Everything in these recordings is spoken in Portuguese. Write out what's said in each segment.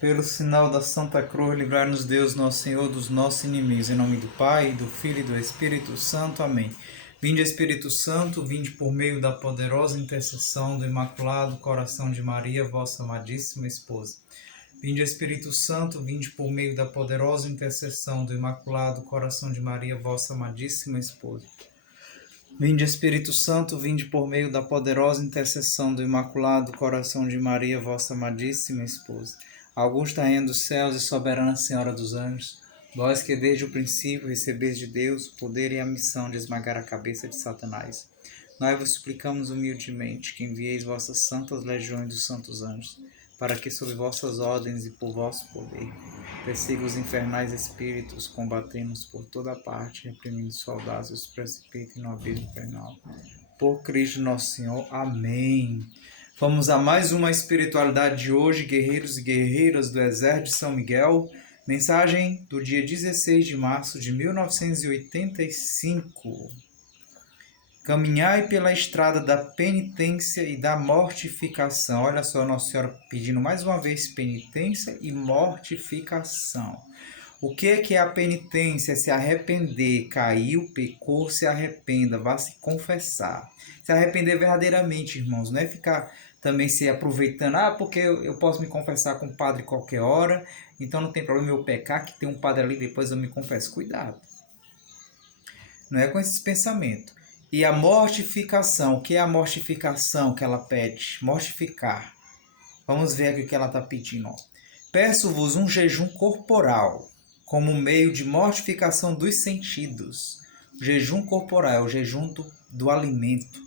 Pelo sinal da Santa Cruz, livrar-nos Deus, nosso Senhor, dos nossos inimigos. Em nome do Pai, do Filho e do Espírito Santo. Amém. Vinde, Espírito Santo, vinde por meio da poderosa intercessão do Imaculado Coração de Maria, vossa amadíssima esposa. Vinde, Espírito Santo, vinde por meio da poderosa intercessão do Imaculado Coração de Maria, vossa amadíssima esposa. Vinde, Espírito Santo, vinde por meio da poderosa intercessão do Imaculado Coração de Maria, vossa amadíssima esposa. Augusta Rainha dos céus e soberana Senhora dos anjos, vós que desde o princípio recebeis de Deus o poder e a missão de esmagar a cabeça de Satanás, nós vos suplicamos humildemente que envieis vossas santas legiões dos santos anjos, para que sob vossas ordens e por vosso poder persiga os infernais espíritos, combatendo-os por toda parte, reprimindo os audazes, precipitem no abismo infernal. Por Cristo nosso Senhor. Amém. Vamos a mais uma espiritualidade de hoje, guerreiros e guerreiras do Exército de São Miguel. Mensagem do dia 16 de março de 1985. Caminhai pela estrada da penitência e da mortificação. Olha só, Nossa Senhora pedindo mais uma vez penitência e mortificação. O que é a penitência? Se arrepender, caiu, pecou, se arrependa, vá se confessar. Se arrepender verdadeiramente, irmãos, não é ficar também se aproveitando, porque eu posso me confessar com o padre qualquer hora, então não tem problema eu pecar, que tem um padre ali, depois eu me confesso. Cuidado. Não é com esses pensamentos. E a mortificação, o que é a mortificação que ela pede? Mortificar. Vamos ver aqui o que ela está pedindo. Peço-vos um jejum corporal, como meio de mortificação dos sentidos. O jejum corporal é o jejum do alimento.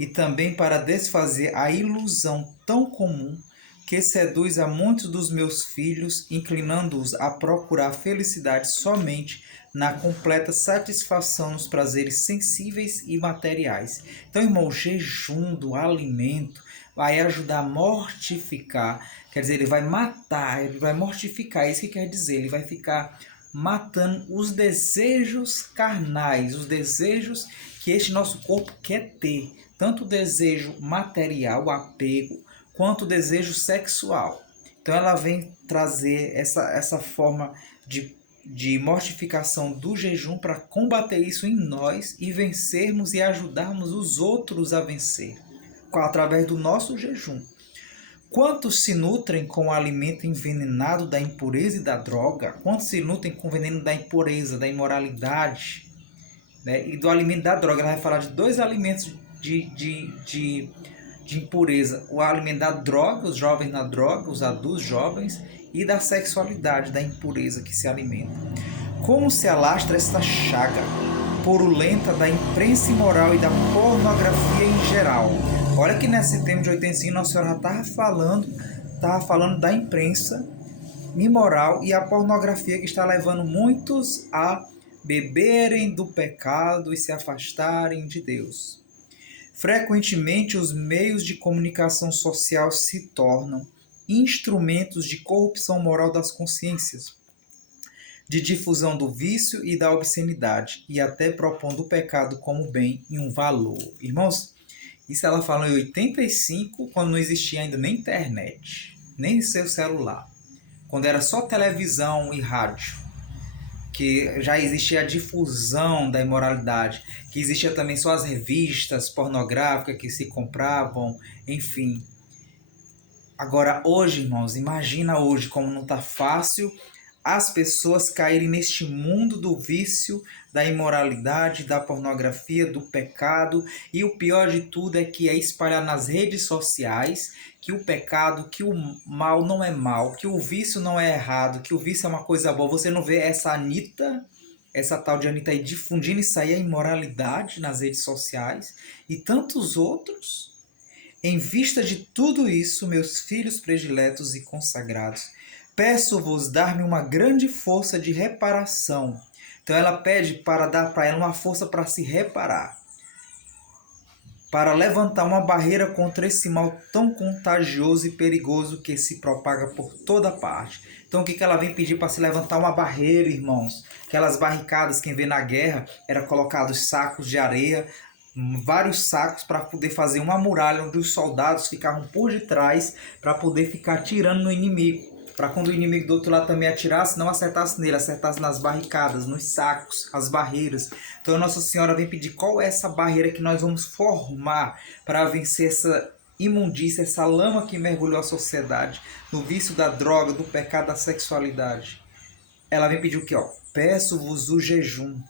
E também para desfazer a ilusão tão comum que seduz a muitos dos meus filhos, inclinando-os a procurar felicidade somente na completa satisfação nos prazeres sensíveis e materiais. Então, irmão, o jejum do alimento vai ajudar a mortificar, quer dizer, ele vai matar, ele vai mortificar, isso que quer dizer, ele vai ficar matando os desejos carnais, os desejos que este nosso corpo quer ter, tanto o desejo material, o apego, quanto o desejo sexual. Então ela vem trazer essa forma de mortificação do jejum para combater isso em nós e vencermos e ajudarmos os outros a vencer, através do nosso jejum. Quantos se nutrem com o alimento envenenado da impureza e da droga? Quantos se nutrem com o veneno da impureza, da imoralidade, né? E do alimento da droga? Ela vai falar de dois alimentos de impureza. O alimento da droga, os jovens na droga, os adultos jovens, e da sexualidade, da impureza que se alimenta. Como se alastra esta chaga purulenta da imprensa imoral e da pornografia em geral. Olha que nesse tempo de 85 Nossa Senhora estava falando da imprensa imoral e a pornografia que está levando muitos a beberem do pecado e se afastarem de Deus. Frequentemente os meios de comunicação social se tornam instrumentos de corrupção moral das consciências, de difusão do vício e da obscenidade, e até propondo o pecado como bem e um valor. Irmãos, isso ela falou em 85, quando não existia ainda nem internet, nem seu celular. Quando era só televisão e rádio, que já existia a difusão da imoralidade, que existia também só as revistas pornográficas que se compravam, enfim. Agora, hoje, irmãos, imagina hoje como não está fácil as pessoas caírem neste mundo do vício, da imoralidade, da pornografia, do pecado, e o pior de tudo é que é espalhar nas redes sociais que o pecado, que o mal não é mal, que o vício não é errado, que o vício é uma coisa boa. Você não vê essa Anitta, essa tal de Anitta aí difundindo isso aí, a imoralidade nas redes sociais, e tantos outros? Em vista de tudo isso, meus filhos prediletos e consagrados, peço-vos dar-me uma grande força de reparação. Então ela pede para dar para ela uma força para se reparar, para levantar uma barreira contra esse mal tão contagioso e perigoso que se propaga por toda parte. Então o que ela vem pedir para se levantar uma barreira, irmãos? Aquelas barricadas, quem vê na guerra, era colocados sacos de areia, vários sacos para poder fazer uma muralha onde os soldados ficavam por detrás para poder ficar atirando no inimigo. para quando o inimigo do outro lado também atirasse, não acertasse nele, acertasse nas barricadas, nos sacos, as barreiras. Então Nossa Senhora vem pedir qual é essa barreira que nós vamos formar para vencer essa imundícia, essa lama que mergulhou a sociedade, no vício da droga, do pecado, da sexualidade. Ela vem pedir o quê? Peço-vos o jejum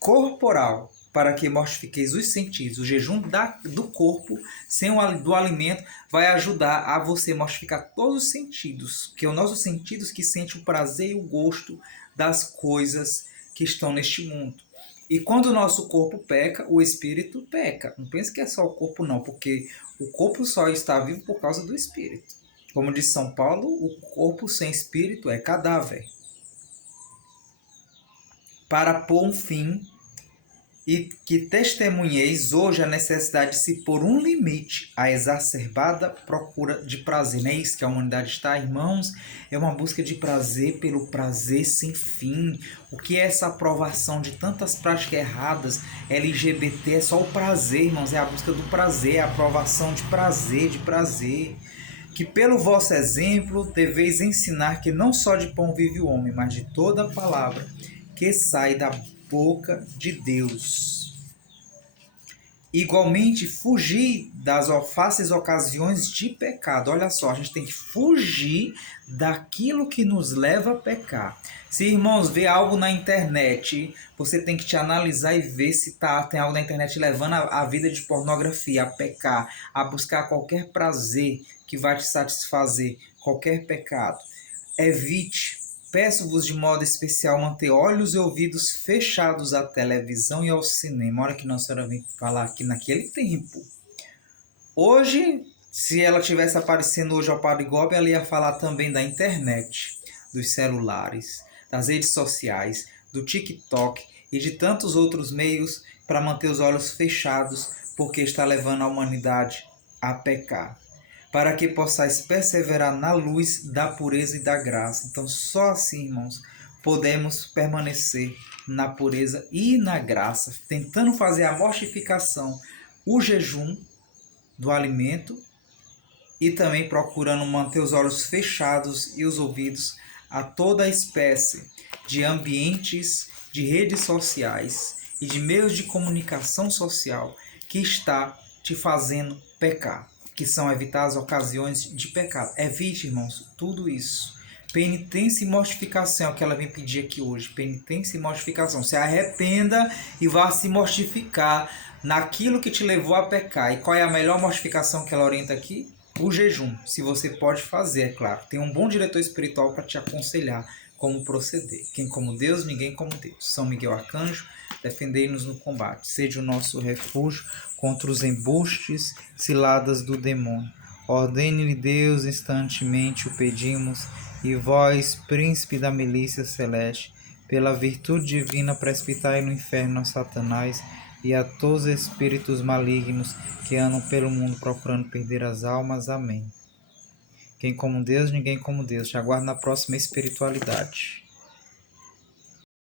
corporal, para que mortifiqueis os sentidos. O jejum do corpo, sem do alimento, vai ajudar a você mortificar todos os sentidos, que é os nossos sentidos que sentem o prazer e o gosto das coisas que estão neste mundo. E quando o nosso corpo peca, o espírito peca. Não pense que é só o corpo não, porque o corpo só está vivo por causa do espírito. Como diz São Paulo, o corpo sem espírito é cadáver. Para pôr um fim e que testemunheis hoje a necessidade de se pôr um limite à exacerbada procura de prazer. Não é isso que a humanidade está, irmãos? É uma busca de prazer pelo prazer sem fim. O que é essa aprovação de tantas práticas erradas? LGBT é só o prazer, irmãos, é a busca do prazer, é a aprovação de prazer, Que pelo vosso exemplo deveis ensinar que não só de pão vive o homem, mas de toda palavra que sai da boca de Deus. Igualmente, fugir das fáceis ocasiões de pecado. Olha só, a gente tem que fugir daquilo que nos leva a pecar. Se, irmãos, vê algo na internet, você tem que te analisar e ver se tem algo na internet levando a vida de pornografia, a pecar, a buscar qualquer prazer que vai te satisfazer, qualquer pecado. Evite. Peço-vos de modo especial manter olhos e ouvidos fechados à televisão e ao cinema. Olha que Nossa Senhora vem falar aqui naquele tempo. Hoje, se ela tivesse aparecendo hoje ao Padre Gobi, ela ia falar também da internet, dos celulares, das redes sociais, do TikTok e de tantos outros meios para manter os olhos fechados, porque está levando a humanidade a pecar. Para que possais perseverar na luz da pureza e da graça. Então, só assim, irmãos, podemos permanecer na pureza e na graça, tentando fazer a mortificação, o jejum do alimento e também procurando manter os olhos fechados e os ouvidos a toda a espécie de ambientes, de redes sociais e de meios de comunicação social que está te fazendo pecar, que são evitar as ocasiões de pecado. Evite, irmãos, tudo isso. Penitência e mortificação é o que ela vem pedir aqui hoje. Penitência e mortificação. Se arrependa e vá se mortificar naquilo que te levou a pecar. E qual é a melhor mortificação que ela orienta aqui? O jejum. Se você pode fazer, é claro. Tem um bom diretor espiritual para te aconselhar como proceder. Quem como Deus, ninguém como Deus. São Miguel Arcanjo, defendei-nos no combate. Seja o nosso refúgio contra os embustes, ciladas do demônio. Ordene-lhe Deus instantemente, o pedimos, e vós, príncipe da milícia celeste, pela virtude divina, precipitai no inferno a Satanás e a todos os espíritos malignos que andam pelo mundo procurando perder as almas. Amém. Quem como Deus, ninguém como Deus. Te aguardo na próxima espiritualidade.